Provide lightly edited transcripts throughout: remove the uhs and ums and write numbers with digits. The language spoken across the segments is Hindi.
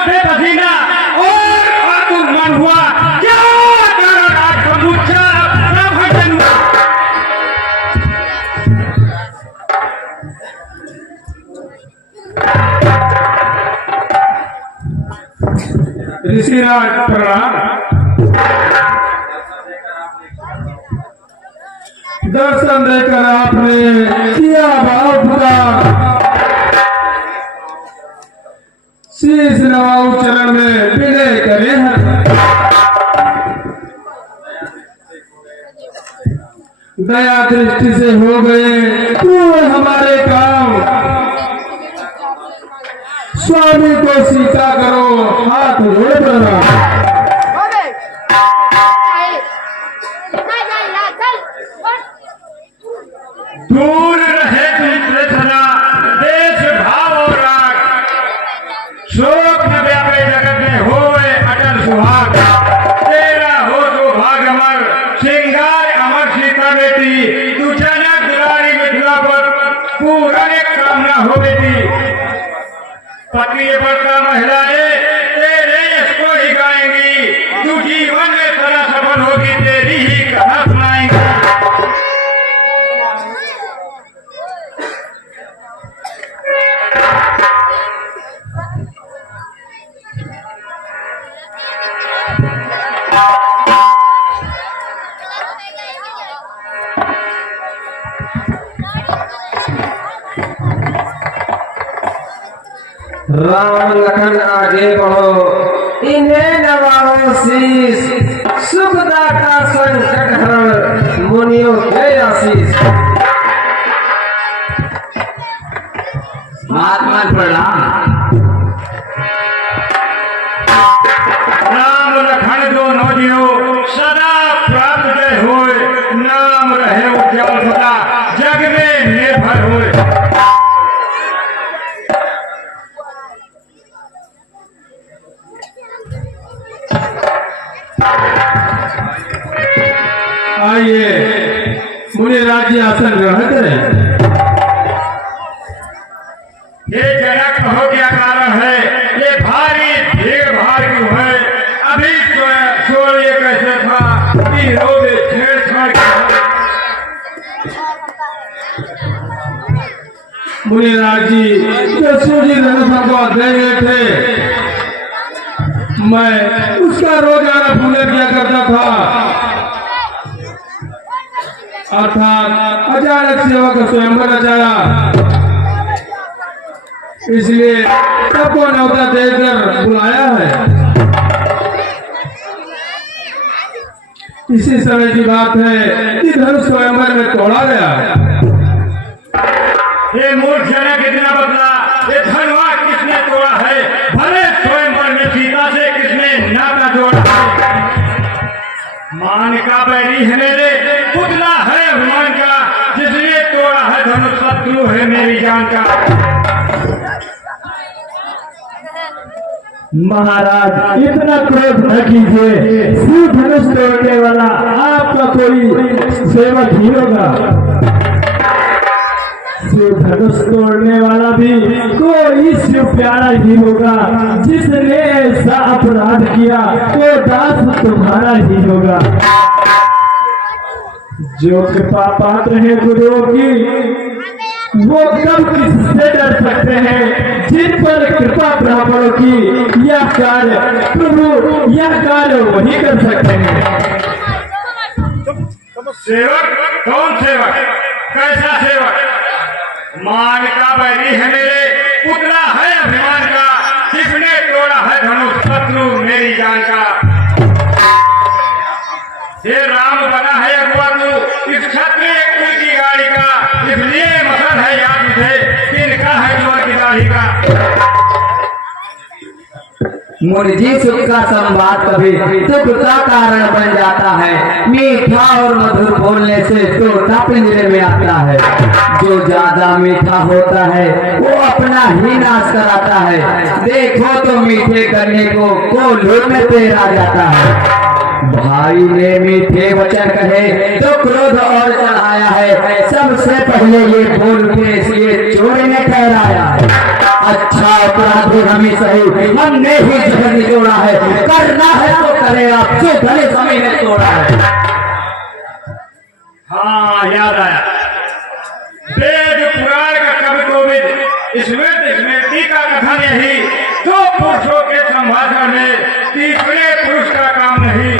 से पसीना और आतुर मन हुआ क्या कारण आज समूचा प्रभजन ऋषिराज प्रणाम। दर्शन देकर आपने किया भाव पूरा, शीश नवाऊ चरण में विनय करे हैं। दया दृष्टि से हो गए पूर्ण हमारे काम, स्वामी को सीता करो हाथ जोड़ प्रणाम। दूर रहे तुमसे सदा देश भाव और राग, शोक न व्यापे जगत में होए अटल सुहाग। तेरा हो तो भाग अमर श्रृंगार अमर सीता बेटी, तू जनक दुलारी मिथिला पर पूरा एक कामना हो बेटी। पत्नी पड़ता महिलाएं तेरे यश को ही गाएंगी, तू जीवन में सदा सफल होगी, तेरी ही कथा सुनाएंगी। राम लखन आगे बढ़ो, इन्हें नवाओ शीश, सुखदाता संकट हरण मुनियों के आशीष। महात्मा प्रणाम। राम लखन दोनों जियो सदा प्राप्त जय होए, नाम रहे उज्जवल सदा जग में निर्भर होए। आइए मुनि राज्य आसन ग्रहण करें। ये जनक हो क्या कारण है, ये भारी भीड़ भाड़ क्यों है, अभी सूर्य कैसे था तीरों में छेड़छाड़ किया। मुनिराज जी जो सूर्य धनुष को दे गए थे, मैं उसका रोजाना पूजन किया करता था, अर्थात अचानक सेवा का स्वयंवर रचाया, इसलिए सबको न्योता देकर बुलाया है। इसी समय की बात है कि धनुष स्वयंवर में तोड़ा गया। ये मूर्ख जनक कितना बदला, ये धनुआ किसने तोड़ा है, भले स्वयंवर में सीता से किसने नाता जोड़ा है। मान का बैरी है मेरे, पुतला है अभिमान का, जिसने तोड़ा है धनुष शत्रु है मेरी जान का। महाराज इतना क्रोध न कीजिए, शिव धनुष तोड़ने वाला आपका कोई सेवक ही होगा। शिव धनुष तोड़ने वाला भी कोई शिव प्यारा ही होगा, जिसने ऐसा अपराध किया वो दास तुम्हारा ही होगा। जो कृपा पात्र है गुरुओं की, वो कब किससे डर सकते हैं, जिन पर कृपा ब्राह्मणों की यह कार्य प्रभु यह कार्य वही कर सकते हैं। सेवक कौन सेवक, कैसा सेवक? मान का बैरी है मेरे, पुतला है अभिमान का, जिसने तोड़ा है धनुष शत्रु मेरी जान का। ये राम बना है अगुआ तू, इस क्षत्रिय कुल की गाड़ी का, इसलिए मसल है याद मुझे, किनका है जुआ की दाढ़ी का। मुनि जी सुख का संवाद कभी दुख का कारण बन जाता है, मीठा और मधुर बोलने से तोता पिंजरे में आता है। जो ज्यादा मीठा होता है वो अपना ही नाश कराता है, देखो तो मीठे करने को कोल्हू में तेर आ जाता है। भाई ने मीठे वचन कहे तो क्रोध और चढ़ाया है, सबसे पहले ये बोल के ये चोर ने ठहराया है। अच्छा अपराधी हमें सही, हमने ही जहर निचोड़ा है, करना है तो करे आप, जो गले जमीन ने तोड़ा है। हाँ, याद आया। वेद पुराण का कवि कोविद स्मृति का कथन यही, दो पुरुषों के संभाषण में तीसरे पुरुष का काम नहीं।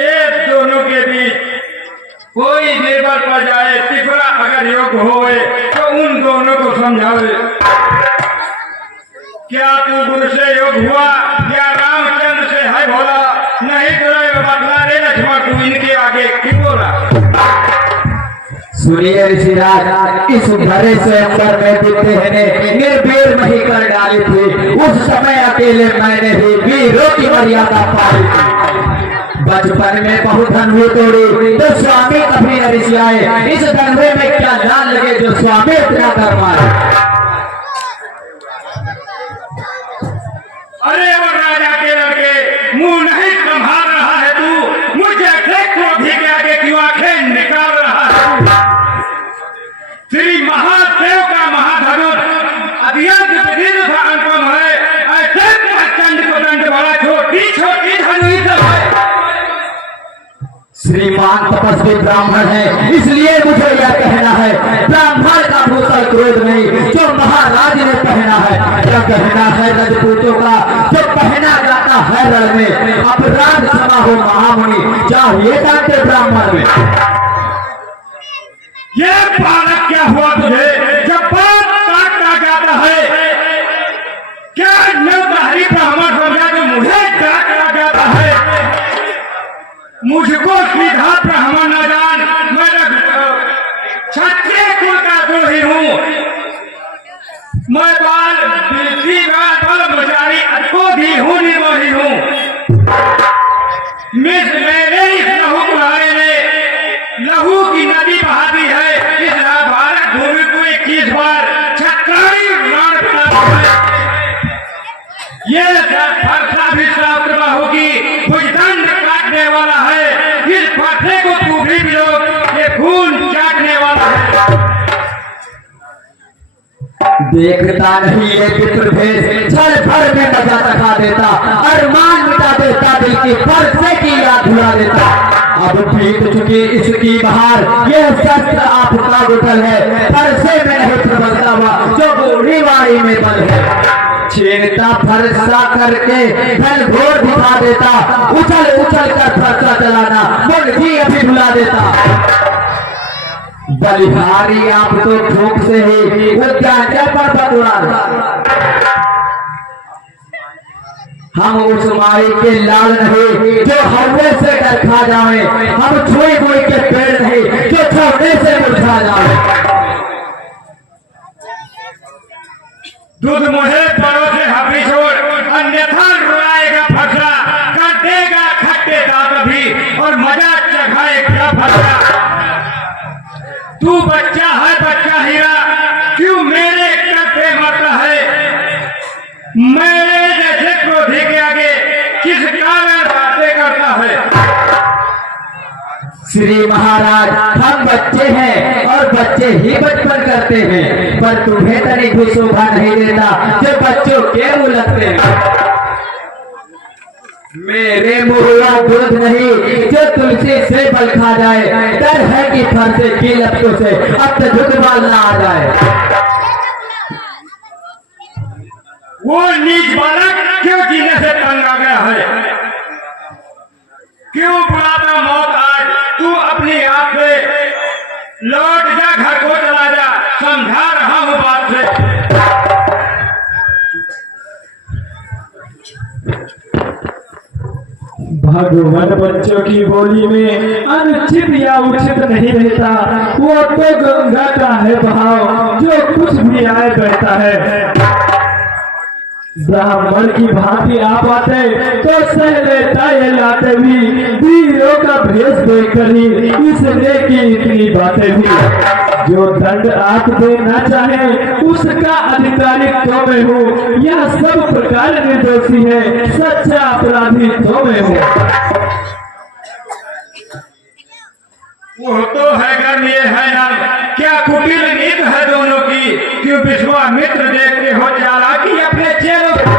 एक दोनों के बीच कोई निर्भर पड़ जाए, तीसरा अगर योग्य होए तो उन दोनों को समझावे। क्या तू गुरु से योग हुआ या रामचंद्र से है भोला? नहीं तो बदला रे लक्ष्मण, तू इनके आगे क्यों बोला? सुनिए ऋषिराज, इस भरे से अंबर में दिखते ने निर्भीर मही कर डाली थी। उस समय अकेले मैंने भी वीरों की मर्यादा पाई थी। बचपन में बहुत धनवे तोड़ी तो स्वामी कभी न रिसियाए, इस धनवे में क्या जान लगे जो स्वामी इतना कर मारे। अरे वो राजा के लड़के, मुंह नहीं संभाल रहा है तू, मुझे क्रोधी के आगे क्यों आंखें निकाल रहा है? श्री महादेव का महाधनुष अत्यंत विधि था, अनुपम है। ऐसे चंड को दंड वाला छोटी छोटी धनुष है। श्रीमान तपस्वी ब्राह्मण है, इसलिए मुझे यह कहना है, ब्राह्मण का भूषण क्रोध नहीं, जो महाराज ने पहना है। यह कहना है राजपूतों का, जो पहना जाता है रण में। अपराध क्षमा हो महामुनि, चाहिए डांटे ब्राह्मण में। ये बालक क्या हुआ तुझे, जब बात काटना जाता है? क्या निर्धारी ब्राह्मण समझा जो मुझे काटना जाता है? मुझको सीधा ब्राह्मण न जान, मैं क्षत्रिय कुल का द्रोही हूँ। मैं बलशाली अद्भुती हूँ, निर्मोही हूँ। मेरे इस लहू कुल्हाड़े ने लहू की नदी बहा दी है। इस भारत भूमि को 21 बार छत्राई राण बना है। ये फरसा भी श्राप कृपा होगी, भुजदंड काटने वाला है। इस फरसे को तू भी लो, ये खून चाटने वाला है। देखता नहीं ये विप्रभेद, क्षण भर में मजा तका देता, अरमान मिटा देता, दिल की फरसे की याद भुला देता। अब बीत चुकी इसकी बहार, यह शस्त्र आपका गुठल है। फरसे में नहीं प्रबलता हुआ जो बूढ़ी वाणी में बल है। छीनता फरसा करके धन घोर दिखा देता, उछल उछल कर फरसा चलाना मुर्गी अभी भुला देता। बलिहारी आप तो ठोक से ही उद्यान पर बतुरा। हम उस माई के लाल नहीं जो हवे से डर खा जाए, हम छुई बुई के पेड़ नहीं जो छोड़ने से मुरझा जाए। दूध मुझे परोसे हाथी छोड़, अन्यथा रुलाएगा फसरा, कर देगा खट्टे दांत भी और मजा चखाएगा फसरा। तू बच्चा है, बच्चा हीरा, क्यों मेरे करते मरता है? मेरे जैसे क्रोधी के आगे किस कारण बातें करता है? श्री महाराज, हम बच्चे हैं और बच्चे ही बचपन करते हैं, पर तुम्हें तनिक भी शोभा नहीं देता जो बच्चों के मुंह लगते हैं। मेरे मुंह दूध नहीं जो तुलसी से बल खा जाए, डर है कि फरसे की लपटों से अत्यधिक बाल न आ जाए। वो नीच बालक क्यों जीने से तंग आ गया है? क्यों बुलाता मौत आज? तू अपनी आप से लौट जा, घर को चला जा, समझा रहा हूँ बात से। भगवान बच्चों की बोली में अनुचित या उचित नहीं रहता, वो तो गंगा का है बहाव जो कुछ भी आए बहता है। ब्राह्मण की भांति आप आते तो सह लेता ये लाते भी, वीरों का भेष देखकर ही इसने की इतनी बातें भी। जो दंड आप देना चाहे उसका अधिकारी तो मैं हूँ, यह सब प्रकार निर्दोषी है, सच्चा अपराधी तो मैं हूँ। वो तो है गर्म, ये है नम, क्या कुटिल नीत है दोनों की। क्यों विश्वामित्र देखते हो चालाकी अपने चेलों को?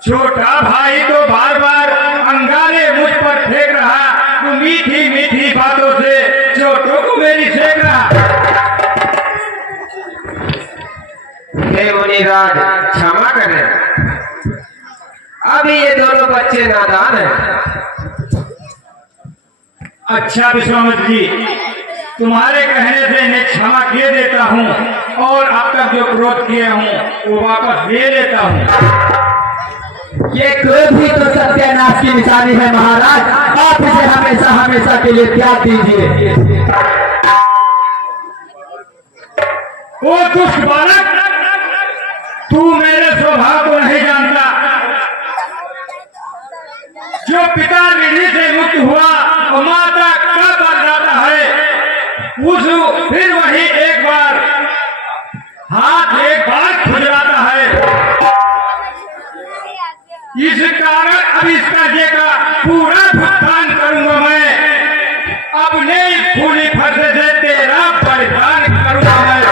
छोटा भाई तो बार बार अंगारे मुझ पर फेंक रहा, तू मीठी मीठी बातों से चोटों को मेरी फेंक रहा। हे मुनिराज, क्षमा करें, अभी ये दोनों बच्चे नादान हैं। अच्छा विश्वामित्र जी, तुम्हारे कहने से इन्हें क्षमा किए देता हूँ और अब तक जो क्रोध किए हूँ वो वापस ले लेता हूँ। ये क्रोध ही तो सत्यानाश की निशानी है महाराज। आप इसे हमेशा हमेशा के लिए त्याग दीजिए। ओ दुष्ट बालक, तू मेरे स्वभाव को नहीं जानता। जो पिता निधि से मुक्त हुआ और माता का बरदाता है, उस फिर वही एक बार हाथ एक बार खुजलाता है। इस कारण अब इस कर्जे का पूरा भुगतान करूंगा मैं। अपने फूली फरसे से तेरा परिधान करूंगा मैं।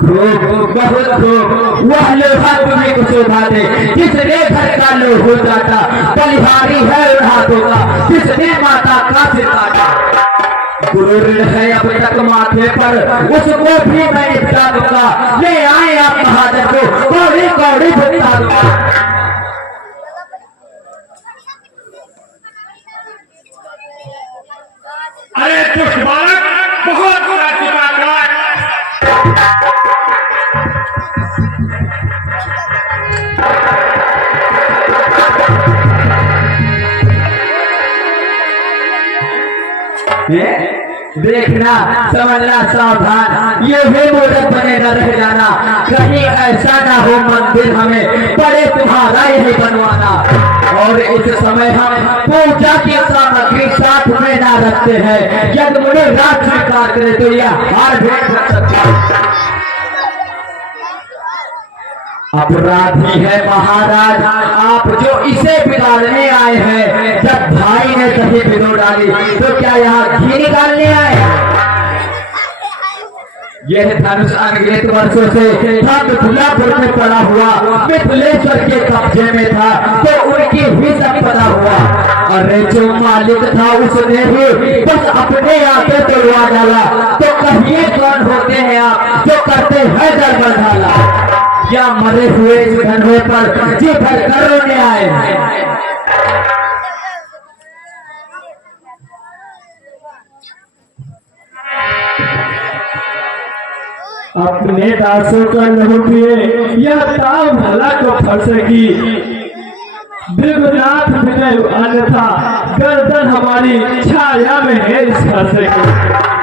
खूब, बहुत खूब। वह लोहा तुम्हें को शोभा दे जिसने घर का लोह हो जाता, बलिहारी है उन हाथों का जिसने माता का सिर काटा। गुरु ऋण है अब तक माथे पर, उसको भी मैं निपटा दूंगा। ले आए आप महाजन को, कौड़ी कौड़ी भुगता दूंगा। अरे दुष्ट बालक, बहुत बुरा चुका काट। देखना, समझना, सावधान, ये भी मूर्ख बने न रह जाना। कहीं ऐसा ना हो मंदिर हमें बड़े तुम्हारा यही बनवाना। और इस समय हम पूजा की सामग्री साथ में ना रखते हैं। यदि मुझे रात स्वीकार करे तो यह हार भेंट कर सकता है। अपराधी है महाराज आप, जो इसे बिगाड़ने आए हैं। जब भाई ने सही बिगड़ डाली तो क्या यहाँ घी निकालने आए? यह धनुष अनगिनत वर्षों से था मिथिलापुर में पड़ा हुआ, मिथिलेश्वर के कब्जे में था तो उनकी ही संपदा हुआ। और जो मालिक था उसने भी बस अपने आते तोड़वा डाला। तो कहिए कौन होते हैं आप जो करते हैं गड़बड़ ढाला? या मरे हुए इस धनवे पर जी भर कर रोने आए? अपने दासों का लहू पिए यह ताव भला को फंसेगी। बिरगुनाथ विनय अन्यथा गर्दन हमारी छाया में है इस फंसेगी।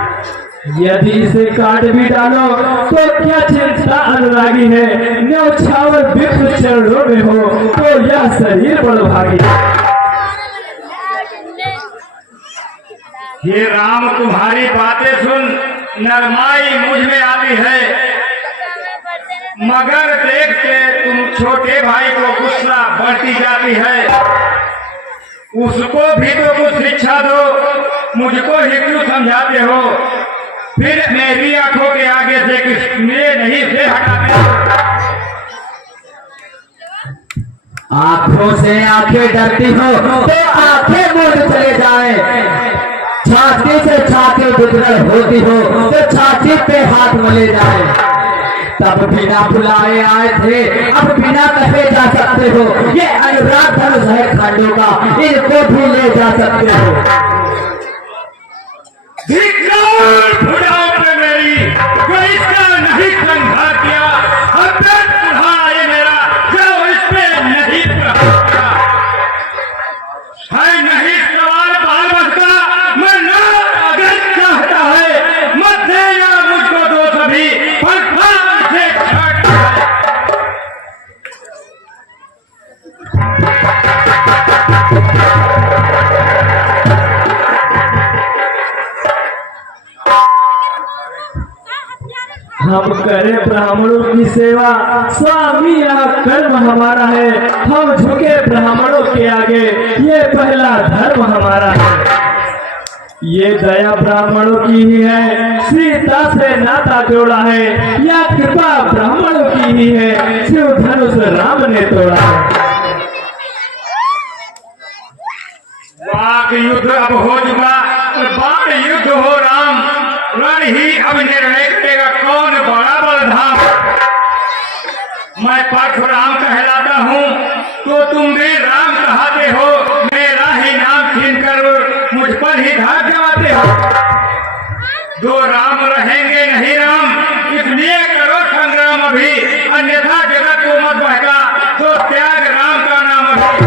यदि इसे काट भी डालो तो क्या चिंता अनुरागी है। न्यौछावर विप्र चरणों में हो तो यह शरीर बड़भागी। ये राम, तुम्हारी बातें सुन नरमाई मुझ में आती है, मगर देख के तुम छोटे भाई को गुस्सा बढ़ती जाती है। उसको भी तो कुछ शिक्षा दो, मुझको ही क्यों समझाते हो? फिर मेरी आंखों के आगे से किसने नहीं से हटाते? आंखों से आंखें डरती हो तो आंखें मोड़ चले जाए। छाती से छाती बिगड़ होती हो तो छाती पे हाथ मले जाए। तब बिना बुलाए आए थे, अब बिना कहे जा सकते हो। ये अनुराग धनुष है खंडों का, इनको भी ले जा सकते हो। भुजाओं पे मेरी कोई इसका नहीं संघार किया, अब तक तुम्हारा ये मेरा जो इस पे नहीं प्रहार किया है। नहीं सवाल बाल बचता, मैं न अगर चाहता है मत दे या मुझको दो सभी पर से छाट है। हम करें ब्राह्मणों की सेवा, स्वामी यह कर्म हमारा है। हम झुके ब्राह्मणों के आगे, ये पहला धर्म हमारा है। ये दया ब्राह्मणों की ही है, सीता से नाता जोड़ा है, या कृपा ब्राह्मणों की ही है, शिव धनुष राम ने तोड़ा है। वाक युद्ध अब हो चुका, बाण युद्ध हो राम, रण ही अब निर्णय करेगा कौन बड़ा बलधाम। मैं परशुराम कहलाता हूँ तो तुम भी राम कहते हो, मेरा ही नाम छीन कर मुझ पर ही धाक जमाते हो। दो राम रहेंगे नहीं राम, इसलिए करो संग्राम अभी, अन्यथा जगत को मत बहका तो त्याग राम का नाम अभी।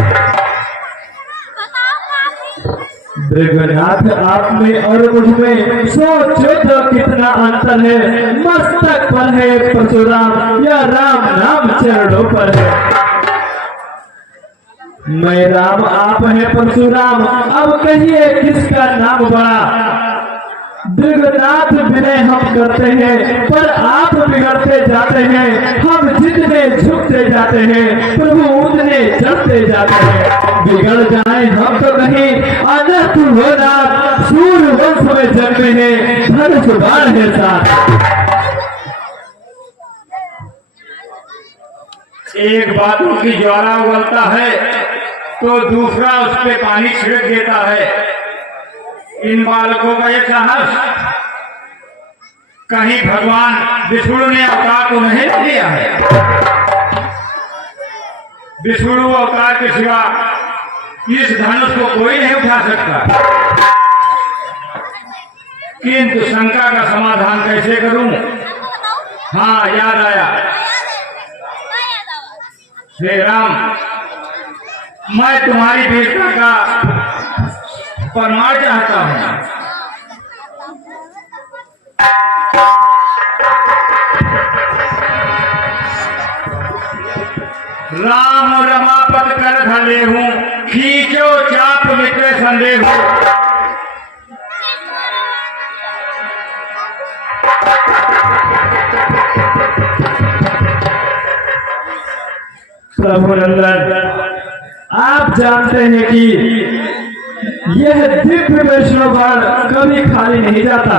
दृगनाथ आप में और मुझ में सोचो तो कितना अंतर है, मस्तक पर है परशुराम या राम नाम चरणों पर है। मैं राम आप है परशुराम, अब कहिए किसका नाम बड़ा। दृगनाथ विनय हम करते हैं पर आप बिगड़ते जाते हैं, हम जितने झुकते जाते हैं प्रभु उतने चढ़ते जाते हैं। बिगड़ जाए हम तो नहीं, अनर्थ होना सूर्य वंश में जन्मे हैं, धनुष बाण है साथ। एक बातों की ज्वाला उगलता है तो दूसरा उस पे पानी छिड़क देता है। इन बालकों का ये साहस कहीं भगवान विष्णु ने अवतार को नहीं दिया है। विष्णु अवतार के सिवा इस धनुष को कोई नहीं उठा सकता। किंतु शंका का समाधान कैसे करूं? हाँ, याद आया। हे राम, मैं तुम्हारी वीरता का प्रमाण चाहता हूं। राम रमापत कर धले हूं, खींचो चाप मित्र संदेह। प्रभु नंदन, आप जानते हैं कि यह दिव्य वैष्णव बाण कभी खाली नहीं जाता,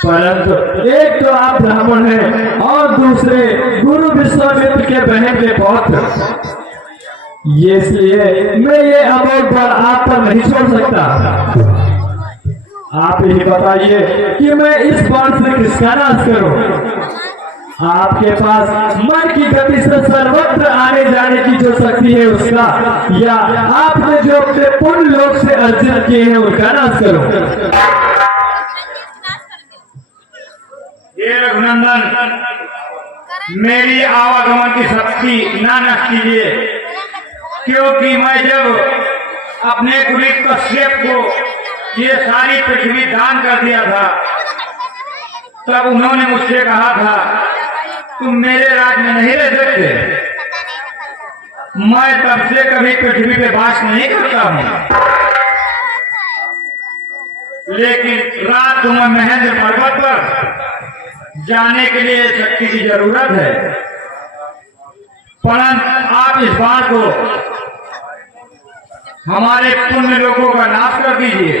परंतु एक तो आप ब्राह्मण हैं और दूसरे गुरु विश्वामित्र के बहन के पौत्र, ये इसलिए मैं ये अमोघ बाण आप पर नहीं छोड़ सकता। आप ही बताइए कि मैं इस बाण से किसका नाश करूं। आपके पास मन की गति से सर्वत्र आने जाने की जो शक्ति है उसका, या आपने जो अपने पुण्य लोक से अर्जित किए हैं उनका नाश करो। ये रघुनंदन, मेरी आवागमन की शक्ति ना नष्ट कीजिए, क्योंकि मैं जब अपने कुलीन कश्यप को ये सारी पृथ्वी दान कर दिया था तब उन्होंने मुझसे कहा था तुम मेरे राज में नहीं रह सकते। मैं तब से कभी पृथ्वी पे वास नहीं करता हूँ, लेकिन रात को मैं महेंद्र पर्वत पर जाने के लिए शक्ति की जरूरत है। परंतु आप इस बात को हमारे पुण्य लोगों का नाश कर दीजिए,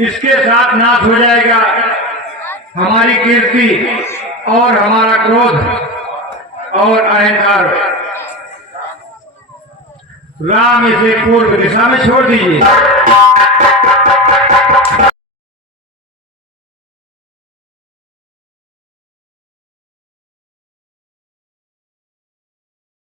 इसके साथ नाश हो जाएगा हमारी कीर्ति और हमारा क्रोध और अहंकार। राम इसे पूर्व दिशा में छोड़ दीजिए।